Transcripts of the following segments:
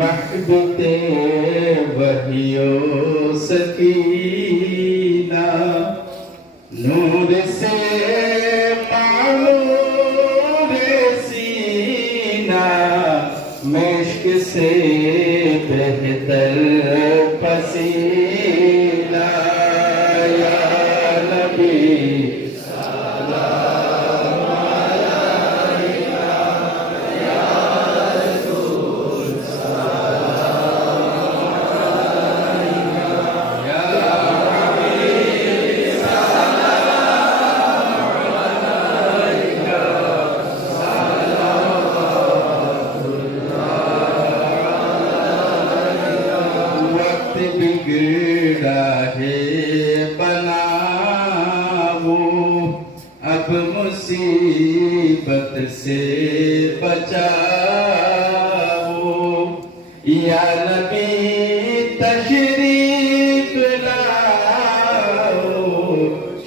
महबूब वहियो सकीना नूर से बिगड़ा है बनाओ अब मुसीबत से बचाओ। या लाओ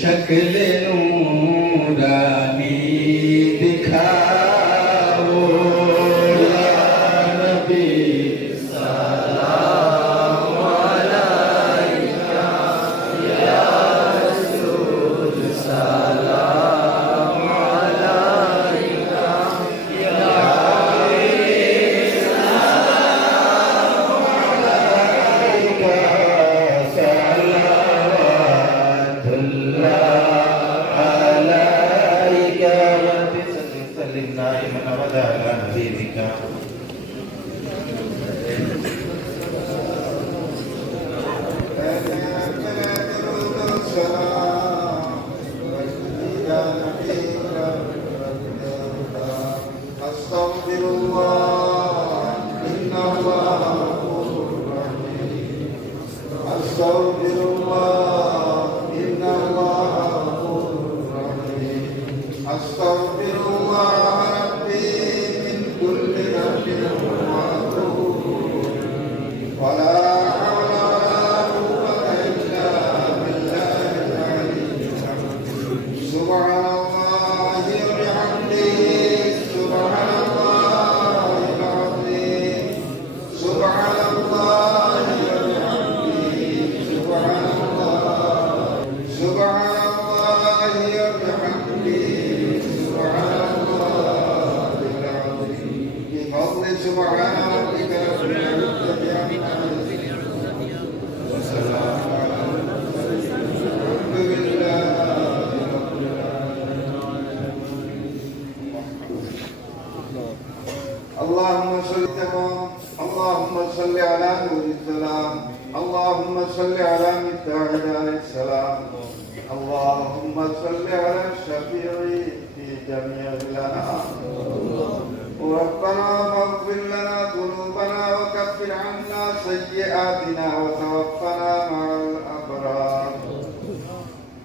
शक्ल الله سبحان ربك رب العزة عما يصفون وسلام على المرسلين الحمد لله اللهم صل تمام اللهم صل على نور السلام اللهم صل على مفتاح دار السلام اللهم صل على الشفيع في جميع الأنام. ربنا فاغفر لنا ذنوبنا وكفر عنا سيئاتنا وتوفنا مع الأبرار.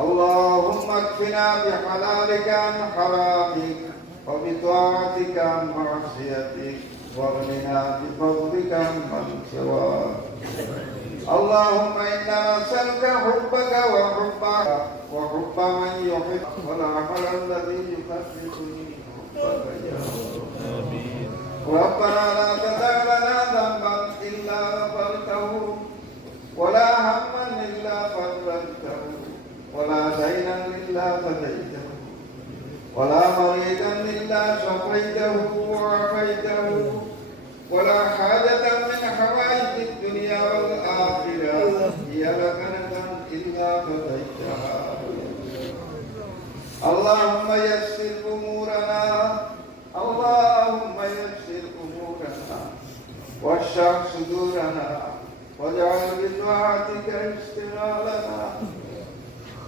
اللهم اكفنا بحلالك عن حرامك وبطاعتك عن معصيتك واغننا بفضلك عمن سواك. اللهم إنا نسألك حبك وحب وحب من يحب والعمل الذي يخففني حبك. يا رب Europa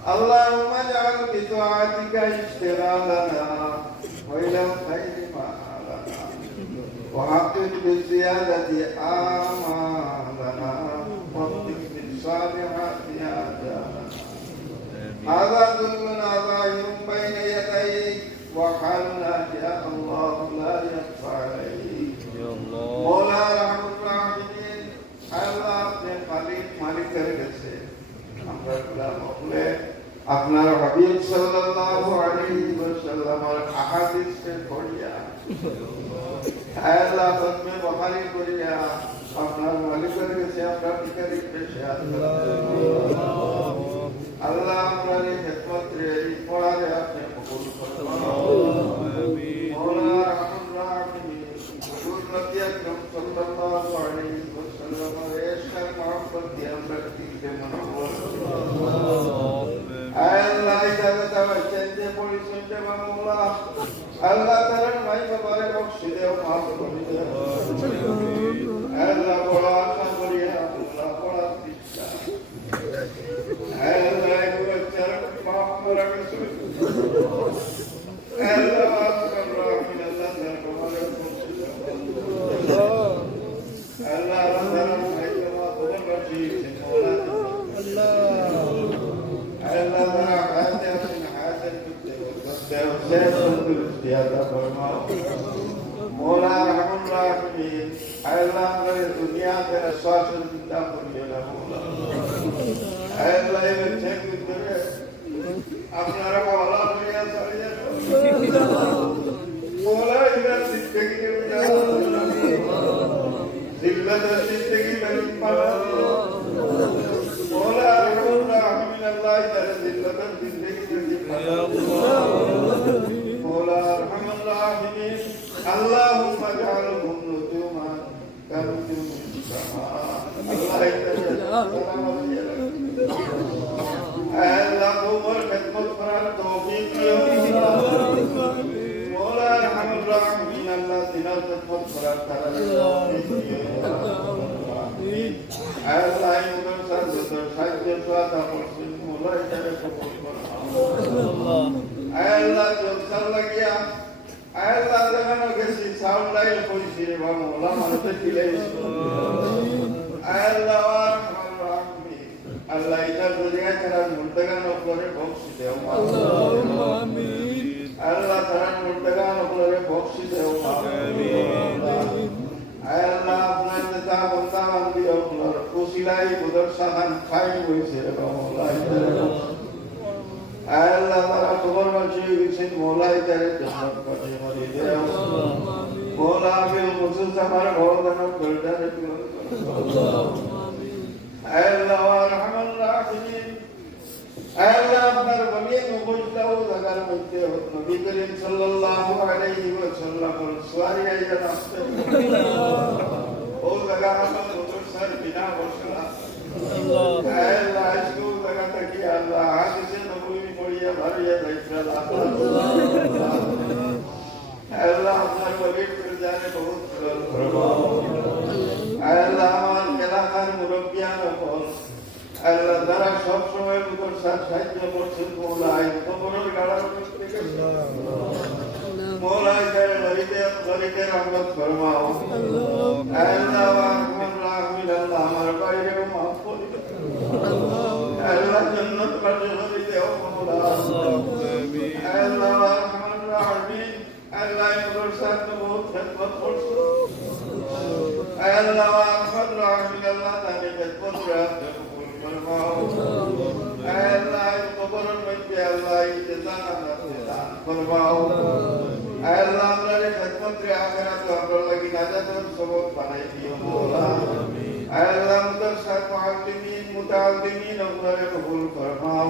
اللهم اجعل بطاعتك اشتغالنا وإلى الخير ما لنا وحقق بالزيادة آمالنا وافتح بالصالحات آجالنا هذا ذلنا ظاهر بين يديك وحالنا يا الله لا يخفى عليك আপনার হাবিব সাল্লাল্লাহু আলাইহি ওয়াসাল্লামের আহাদিসে পড়িয়া আল্লাহ ফতমে বুখারী করিয়া আপনার মালিকের কাছে আমরা ভিখারি পেশে আল্লাহ মামলা আল্লাহ তাআলা মাই বাবারে বখশি দেও মাফ আল্লাহ আমাদের দুনিয়া থেকে শাসন চিন্তা করিয়ে না মোলা আল্লাহ এর চেক আল্লাহ জলসার লাগিয়া আল্লাহ দেখানো গেছি সাউন্ড লাইন কইছি মানুষের দিলাই আল্লাহ আল্লাহ এটা দুনিয়া ছাড়া মুর্তগান উপরে বক্সি দেও আল্লাহ তারা মুর্তগান উপরে বক্সি দেও আল্লাহ আপনার নেতা বন্দা বান্দি আপনার কুশিলাই বুদর সাহান খাই হয়েছে এবং আল্লাহ তারা খবর বাঁচিয়ে গেছেন মোলাই তারে জন্নত পাঠিয়ে মারিয়ে দেও। মোলা বিল ভগবান করো আল্লাহ আরহামার রাহিমিন আল্লাহ আপনার বলিয়ে নবুজদাও জাগার মধ্যে নবী করিম সাল্লাল্লাহু আলাইহি ওয়াসাল্লাম সুয়ারি আইয়া আসতে ও আল্লাহ আপনার বলিয়ে করে জানে বহুত ফরমাও আল্লাহ আমার এলাকার মুরব্বিয়ান হল আল্লাহ তারা সব সময় উপর কবরের গাড়ার মৌলাই ফরমাও আল্লাহ আমরা খেদমত রে আখিরাত আমরা লাগি নাজাতের সবব বানাই দিও মাওলা আল্লাহ মুদরসাত মুআল্লিমিন মুতাআল্লিমিন আমরা কবুল ফরমাও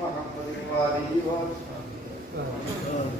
محمد وآله وصحبه